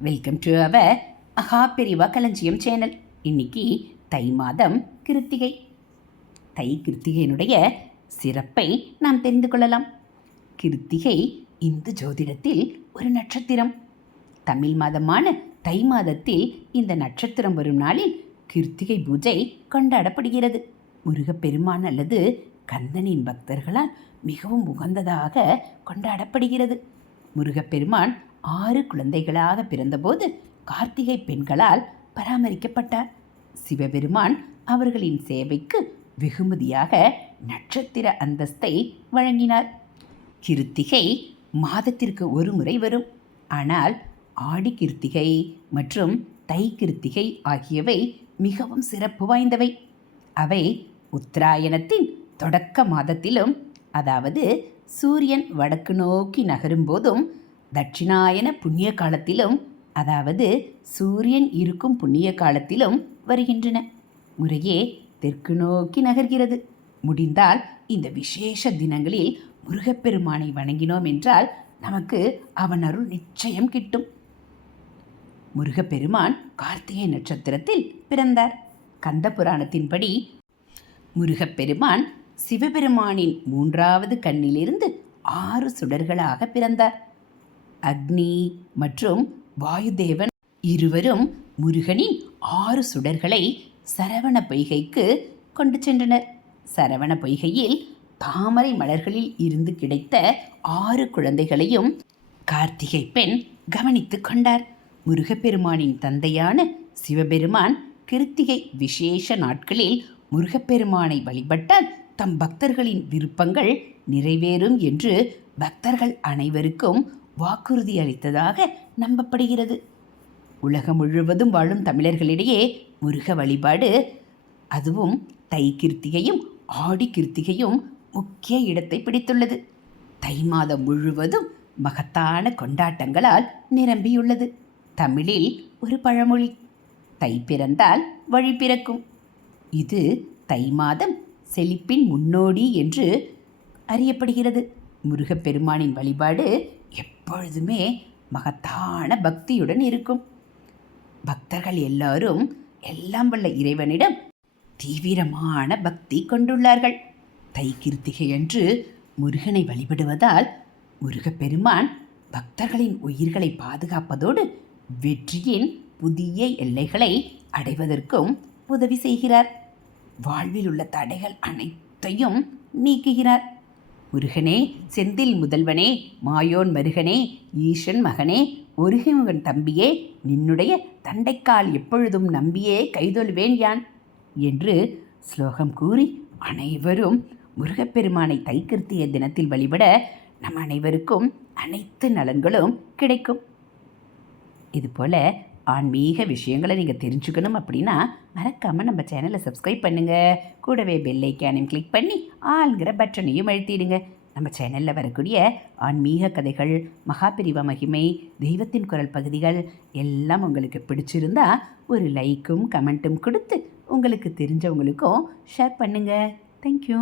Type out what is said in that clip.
Welcome to our Maha Periyava களஞ்சியம் channel. இன்னைக்கு தை மாதம் கிருத்திகை. தை கிருத்திகையினுடைய சிறப்பை நாம் தெரிந்து கொள்ளலாம். கிருத்திகை இந்து ஜோதிடத்தில் ஒரு நட்சத்திரம். தமிழ் மாதமான தை மாதத்தில் இந்த நட்சத்திரம் வரும் நாளில் கிருத்திகை பூஜை கொண்டாடப்படுகிறது. முருகப்பெருமான் அல்லது கந்தனின் பக்தர்களால் மிகவும் உகந்ததாக கொண்டாடப்படுகிறது. முருகப்பெருமான் 6 குழந்தைகளாக பிறந்தபோது கார்த்திகை பெண்களால் பராமரிக்கப்பட்டார். சிவபெருமான் அவர்களின் சேவைக்கு வெகுமதியாக நட்சத்திர அந்தஸ்தை வழங்கினார். கிருத்திகை மாதத்திற்கு ஒரு முறை வரும். ஆனால் ஆடி கிருத்திகை மற்றும் தை கிருத்திகை ஆகியவை மிகவும் சிறப்பு வாய்ந்தவை. அவை உத்தராயணத்தின் தொடக்க மாதத்திலும், அதாவது சூரியன் வடக்கு நோக்கி நகரும் போதும், தட்சிணாயன புண்ணிய காலத்திலும், அதாவது சூரியன் இருக்கும் புண்ணிய காலத்திலும் வருகின்றன. முறையே தெற்கு நோக்கி நகர்கிறது. முடிந்தால் இந்த விசேஷ தினங்களில் முருகப்பெருமானை வணங்கினோம் என்றால் நமக்கு அவன் அருள் நிச்சயம் கிட்டும். முருகப்பெருமான் கார்த்திகை நட்சத்திரத்தில் பிறந்தார். கந்த புராணத்தின்படி முருகப்பெருமான் சிவபெருமானின் 3வது கண்ணிலிருந்து 6 சுடர்களாக பிறந்தார். அக்னி மற்றும் வாயுதேவன் இருவரும் முருகனின் 6 சுடர்களை சரவண பொய்கைக்கு கொண்டு சென்றனர். சரவண பொய்கையில் தாமரை மலர்களில் இருந்து கிடைத்த 6 குழந்தைகளையும் கார்த்திகை பெண் கவனித்து கொண்டார். முருகப்பெருமானின் தந்தையான சிவபெருமான் கிருத்திகை விசேஷ நாட்களில் முருகப்பெருமானை வழிபட்டால் தம் பக்தர்களின் விருப்பங்கள் நிறைவேறும் என்று பக்தர்கள் அனைவருக்கும் வாக்குறுதி அளித்ததாக நம்பப்படுகிறது. உலகம் முழுவதும் வாழும் தமிழர்களிடையே முருக வழிபாடு, அதுவும் தை கிருத்திகையும் ஆடி கிருத்திகையும் முக்கிய இடத்தை பிடித்துள்ளது. தை மாதம் முழுவதும் மகத்தான கொண்டாட்டங்களால் நிரம்பியுள்ளது. தமிழில் ஒரு பழமொழி, தை பிறந்தால் வழி பிறக்கும். இது தை மாதம் செழிப்பின் முன்னோடி என்று அறியப்படுகிறது. முருகப்பெருமானின் வழிபாடு எப்பொழுதுமே மகத்தான பக்தியுடன் இருக்கும். பக்தர்கள் எல்லாரும் எல்லாம் வல்ல இறைவனிடம் தீவிரமான பக்தி கொண்டுள்ளார்கள். தை கிருத்திகை அன்று முருகனை வழிபடுவதால் முருகப்பெருமான் பக்தர்களின் உயிர்களை பாதுகாப்பதோடு வெற்றியின் புதிய எல்லைகளை அடைவதற்கும் உதவி செய்கிறார். வாழ்வில் உள்ள தடைகள் அனைத்தையும் நீக்குகிறார். முருகனே செந்தில் முதல்வனே, மாயோன் மருகனே, ஈசன் மகனே, ஒருகிமுகன் தம்பியே, நின்னுடைய தண்டைக்கால் எப்பொழுதும் நம்பியே கைதொழுவேன் யான் என்று ஸ்லோகம் கூறி அனைவரும் முருகப்பெருமானை தை கிருத்திகை தினத்தில் வழிபட நம் அனைவருக்கும் அனைத்து நலன்களும் கிடைக்கும். இதுபோல் ஆன்மீக விஷயங்களை நீங்கள் தெரிஞ்சுக்கணும் அப்படின்னா மறக்காமல் நம்ம சேனலை சப்ஸ்கிரைப் பண்ணுங்கள். கூடவே பெல் ஐக்கானையும் கிளிக் பண்ணி ஆளுங்கிற பட்டனையும் அழுத்திடுங்க. நம்ம சேனலில் வரக்கூடிய ஆன்மீக கதைகள், மகாபெரிவா மகிமை, தெய்வத்தின் குரல் பகுதிகள் எல்லாம் உங்களுக்கு பிடிச்சிருந்தா ஒரு லைக்கும் கமெண்ட்டும் கொடுத்து உங்களுக்கு தெரிஞ்சவங்களுக்கும் ஷேர் பண்ணுங்கள். தேங்க்யூ.